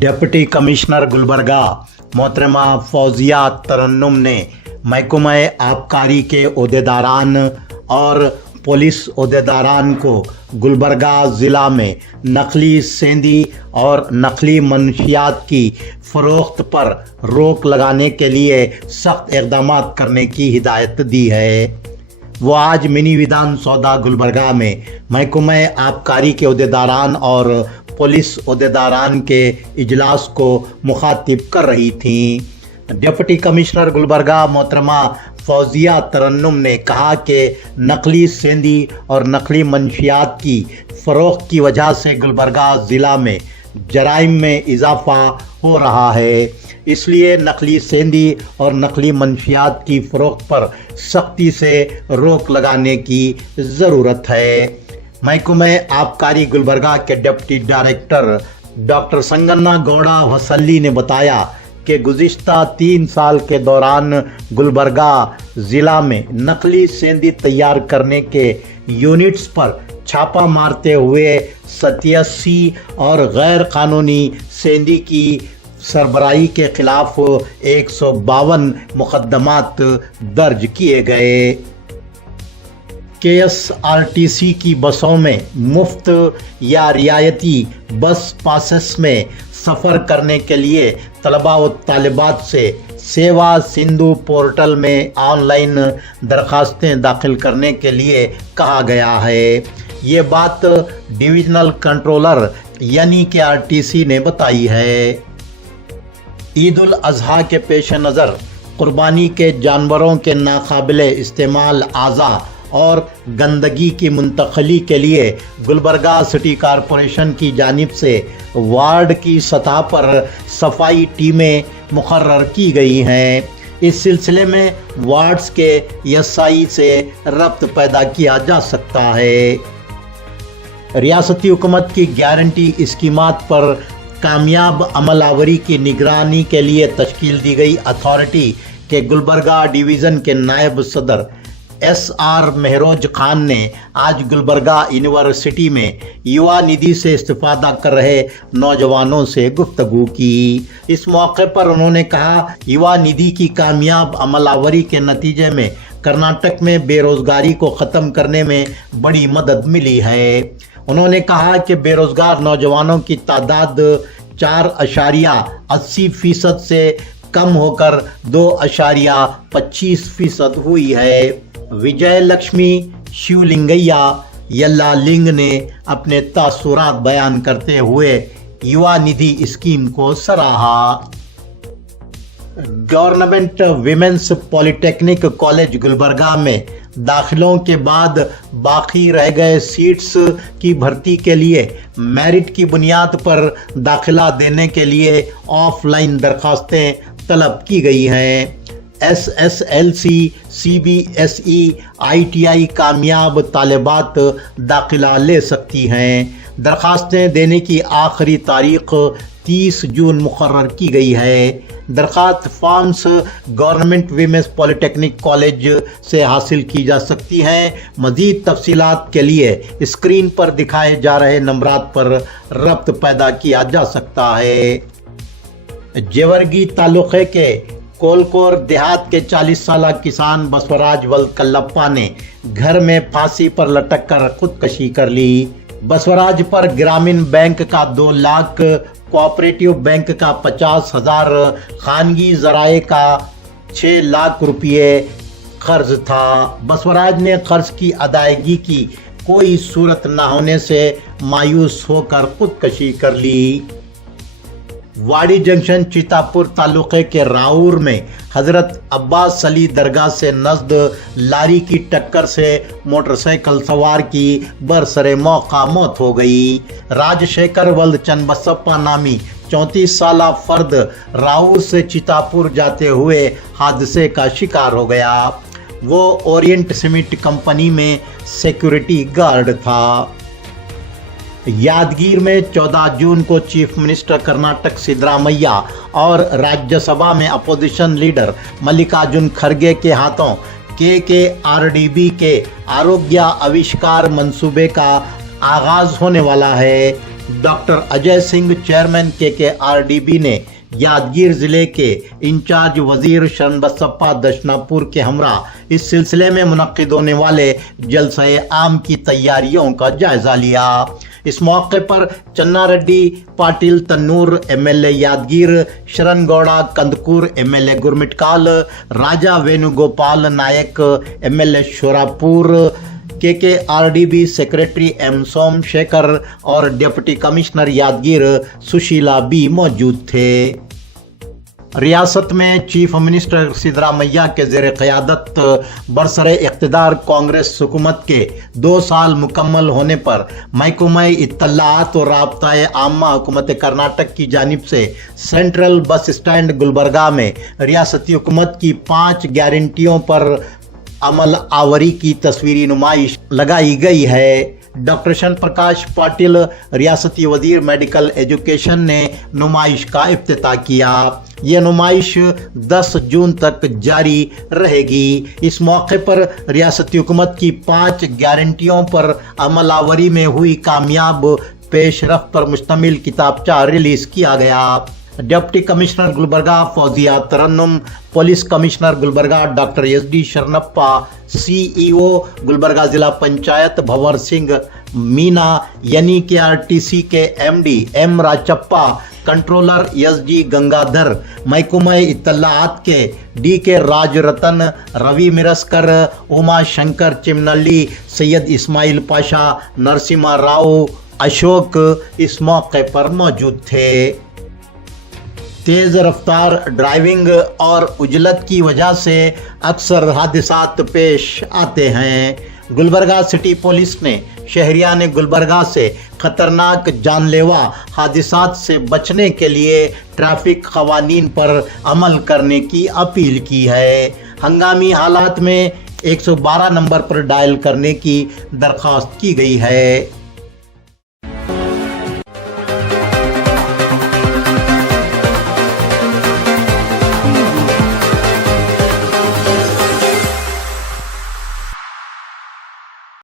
Deputy commissioner Gulbarga मोहतरमा फौजिया तरन्नुम ने महकमा आबकारी के ओहदेदारान और पुलिस ओहदेदारान को गुलबर्गा ज़िला में नकली सेंधी और नकली मनशियात की फ़रोख्त पर रोक लगाने के लिए सख्त इक़दाम करने की हिदायत दी है। वो आज मिनी विधान सौदा गुलबर्गा में महकमा आबकारी के ओहदेदारान और पुलिस ओहदेदारान के इजलास को मुखातिब कर रही थीं। डिप्टी कमिश्नर गुलबर्गा मोहतरमा फौजिया तरन्नुम ने कहा कि नकली सेंधी और नकली मंशियात की फ़रोख्त की वजह से गुलबर्गा ज़िला में जराइम में इजाफ़ा हो रहा है, इसलिए नकली सेंधी और नकली मंशियात की फ़रोख्त पर सख्ती से रोक लगाने की ज़रूरत है। महकमा आबकारी गुलबर्गा के डिप्टी डायरेक्टर डॉक्टर संगन्ना गौड़ा वसल्ली ने बताया कि गुज़िश्ता 3 साल के दौरान गुलबर्गा ज़िला में नकली सेंधी तैयार करने के यूनिट्स पर छापा मारते हुए 87 और गैर कानूनी सेंधी की सरबराही के खिलाफ 152 मुकदमात दर्ज किए गए। KSRTC की बसों में मुफ्त या रियायती बस पासेस में सफ़र करने के लिए तलबा व तालिबात से सेवा सिंधु पोर्टल में ऑनलाइन दरखास्तें दाखिल करने के लिए कहा गया है। ये बात डिविजनल कंट्रोलर यानी कि RTC ने बताई है। ईद उल अज़हा के पेश नज़र कुर्बानी के जानवरों के नाकाबिले इस्तेमाल आज़ा और गंदगी की मुंतकली के लिए गुलबर्गा सिटी कॉरपोरेशन की जानिब से वार्ड की सतह पर सफाई टीमें मुकर्रर की गई हैं। इस सिलसिले में वार्ड्स के SI से रब्त पैदा किया जा सकता है। रियासती हुकूमत की गारंटी स्कीमात पर कामयाब अमलावरी की निगरानी के लिए तश्कील दी गई अथॉरिटी के गुलबर्गा डिवीज़न के नायब सदर SR महरोज खान ने आज गुलबर्गा यूनिवर्सिटी में युवा निधि से इस्तिफादा कर रहे नौजवानों से गुफ्तगू की। इस मौके पर उन्होंने कहा, युवा निधि की कामयाब अमलावरी के नतीजे में कर्नाटक में बेरोज़गारी को ख़त्म करने में बड़ी मदद मिली है। उन्होंने कहा कि बेरोज़गार नौजवानों की तादाद 4.80% से कम होकर 2.25% हुई है। विजय लक्ष्मी शिवलिंगैया यल्लालिंग ने अपने तासुरात बयान करते हुए युवा निधि स्कीम को सराहा। Government women's polytechnic college Gulbarga में दाखिलों के बाद बाकी रह गए सीट्स की भर्ती के लिए मेरिट की बुनियाद पर दाखिला देने के लिए ऑफलाइन दरखास्तें तलब की गई हैं। SSLC, CBSE, ITI कामयाब तालिबात दाखिला ले सकती हैं। दरखास्तें देने की आखिरी तारीख 30 जून मुकर्रर की गई है। दरखास्त forms government women's polytechnic college से हासिल की जा सकती हैं। मज़ीद तफसीलात के लिए स्क्रीन पर दिखाए जा रहे नंबरात पर रब्त पैदा किया जा सकता है। जेवरगी तालुक़े के कोलकोर देहात के 40 साल किसान बसवराज वल्द कल्लप्पा ने घर में फांसी पर लटक कर खुदकशी कर ली। बसवराज पर ग्रामीण बैंक का 2 लाख, कोऑपरेटिव बैंक का 50,000, खानगी ज़राए का 6 लाख रुपये कर्ज था। बसवराज ने कर्ज की अदायगी की कोई सूरत न होने से मायूस होकर खुदकशी कर ली। वाड़ी जंक्शन चितापुर तालुक़े के राऊर में हज़रत अब्बास अली दरगाह से नज़द लारी की टक्कर से मोटरसाइकिल सवार की बरसरे मौका मौत हो गई। राजशेखर वल्द चन्नबसप्पा नामी 34 साला फर्द राऊर से चितापुर जाते हुए हादसे का शिकार हो गया। वो ओरिएंट सीमेंट कंपनी में सिक्योरिटी गार्ड था। यादगीर में 14 जून को चीफ मिनिस्टर कर्नाटक सिद्धरामैया और राज्यसभा में अपोजिशन लीडर मल्लिकार्जुन खड़गे के हाथों KKRDB के आरोग्य आविष्कार मंसूबे का आगाज होने वाला है। Doctor Ajay Singh chairman KKRDB ने यादगीर जिले के इंचार्ज वजीर शरण बसप्पा दशनापुर के हमरा इस सिलसिले में मुनक्किद होने वाले जलसे आम की तैयारियों का जायजा लिया। इस मौके पर चन्ना Reddy Patil तन्नूर MLA Yadgir, Sharan Gowda Kandakur MLA Gurmitkal, Raja Venugopal Nayak MLA Shorapur, KKRDB secretary M Somashekar और deputy commissioner Yadgir Sushila B मौजूद थे। रियासत में चीफ मिनिस्टर सिद्धरामैया के ज़ेर क़यादत बरसरे इक़्तिदार कांग्रेस हुकूमत के 2 साल मुकम्मल होने पर महकमा इत्तलाआत और राब्ता आम्मा हुकूमत कर्नाटक की जानिब से सेंट्रल बस स्टैंड गुलबर्गा में रियासती हुकूमत की 5 गारंटियों पर अमल आवरी की तस्वीरी नुमाइश लगाई गई है। डॉक्टर शरण प्रकाश पाटिल रियासती वजीर मेडिकल एजुकेशन ने नुमाइश का इफ्तिताह किया। ये नुमाइश 10 जून तक जारी रहेगी। इस मौके पर रियासती हुकूमत की 5 गारंटियों पर अमल आवरी में हुई कामयाब पेशरफ्त पर मुश्तमिल किताबचा रिलीज किया गया। Deputy commissioner Gulbarga Fouzia Tarannum, police commissioner Gulbarga doctor SD Sharanappa, CEO Gulbarga जिला पंचायत भंवर सिंह मीना, यानी KRTC के MD M Rajappa, controller SG Gangadhar, महकमा इत्तलाआत के DK राजरतन, रवि मिरस्कर, उमा शंकर चिमनल्ली, सैयद इस्माइल पाशा, नरसिम्हा राव, अशोक इस मौके पर मौजूद थे। तेज़ रफ्तार ड्राइविंग और उजलत की वजह से अक्सर हादसात पेश आते हैं। गुलबर्गा सिटी पुलिस ने शहरियान गुलबर्गा से ख़तरनाक जानलेवा हादसात से बचने के लिए ट्रैफिक क़वानीन पर अमल करने की अपील की है। हंगामी हालात में 112 नंबर पर डायल करने की दरख्वास्त की गई है।